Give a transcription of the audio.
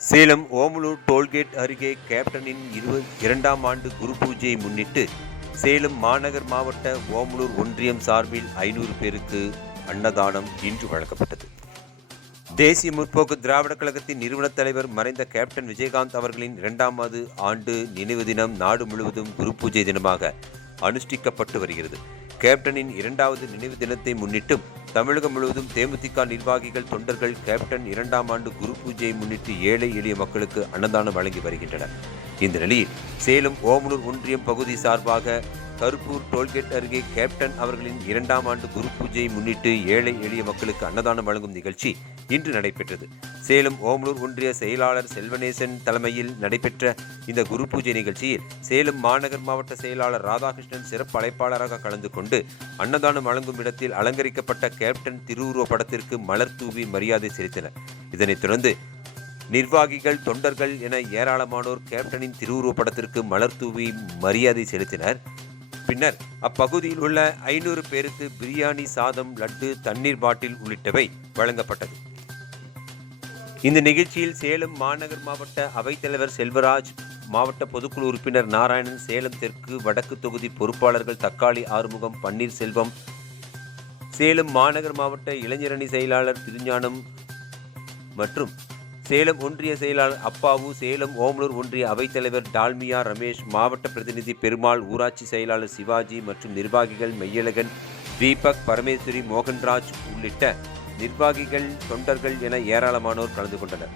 Salem Omalur tollgate அருகே கேப்டனின் இருபது இரண்டாம் ஆண்டு குரு பூஜையை முன்னிட்டு சேலம் மாநகர் மாவட்ட ஓமலூர் ஒன்றியம் சார்பில் ஐநூறு பேருக்கு அன்னதானம் இன்று வழங்கப்பட்டது. தேசிய முற்போக்கு திராவிட கழகத்தின் நிறுவனத் தலைவர் மறைந்த கேப்டன் விஜயகாந்த் அவர்களின் இரண்டாவது ஆண்டு நினைவு தினம் நாடு முழுவதும் குரு பூஜை தினமாக அனுஷ்டிக்கப்பட்டு வருகிறது. கேப்டனின் இரண்டாவது நினைவு தினத்தை முன்னிட்டும் தமிழகம் முழுவதும் தேமுதிக நிர்வாகிகள் தொண்டர்கள் கேப்டன் இரண்டாம் ஆண்டு குரு பூஜையை முன்னிட்டு ஏழை எளிய மக்களுக்கு அன்னதானம் வழங்கி வருகின்றனர். இந்த நிலையில் சேலம் ஓமலூர் ஒன்றியம் பகுதி சார்பாக கருப்பூர் டோல்கேட் அருகே கேப்டன் அவர்களின் இரண்டாம் ஆண்டு குரு பூஜையை முன்னிட்டு ஏழை எளிய மக்களுக்கு அன்னதானம் வழங்கும் நிகழ்ச்சி இன்று நடைபெற்றது. சேலம் ஓமலூர் ஒன்றிய செயலாளர் செல்வநேசன் தலைமையில் நடைபெற்ற இந்த குரு பூஜை நிகழ்ச்சியில் சேலம் மாநகர் மாவட்ட செயலாளர் ராதாகிருஷ்ணன் சிறப்பு அழைப்பாளராக கலந்து கொண்டு அன்னதானம் வழங்கும் இடத்தில் அலங்கரிக்கப்பட்ட கேப்டன் திருவுருவ படத்திற்கு மலர் தூவி மரியாதை செலுத்தினர். இதனைத் தொடர்ந்து நிர்வாகிகள் தொண்டர்கள் என ஏராளமானோர் கேப்டனின் திருவுருவப் படத்திற்கு மலர் தூவி மரியாதை செலுத்தினர். பின்னர் அப்பகுதியில் உள்ள ஐநூறு பேருக்கு பிரியாணி சாதம் லட்டு தண்ணீர் பாட்டில் உள்ளிட்டவை வழங்கப்பட்டது. இந்த நிகழ்ச்சியில் சேலம் மாநகர் மாவட்ட அவைத்தலைவர் செல்வராஜ் மாவட்ட பொதுக்குழு உறுப்பினர் நாராயணன் சேலம் தெற்கு வடக்கு தொகுதி பொறுப்பாளர்கள் தக்காளி ஆறுமுகம் பன்னீர்செல்வம் சேலம் மாநகர் மாவட்ட இளைஞரணி செயலாளர் திருஞானம் மற்றும் சேலம் ஒன்றிய செயலாளர் அப்பாவு சேலம் ஓமலூர் ஒன்றிய அவைத்தலைவர் டால்மியா ரமேஷ் மாவட்ட பிரதிநிதி பெருமாள் ஊராட்சி செயலாளர் சிவாஜி மற்றும் நிர்வாகிகள் மெய்யழகன் தீபக் பரமேஸ்வரி மோகன்ராஜ் உள்ளிட்ட நிர்வாகிகள் தொண்டர்கள் என ஏராளமானோர் கலந்து கொண்டனர்.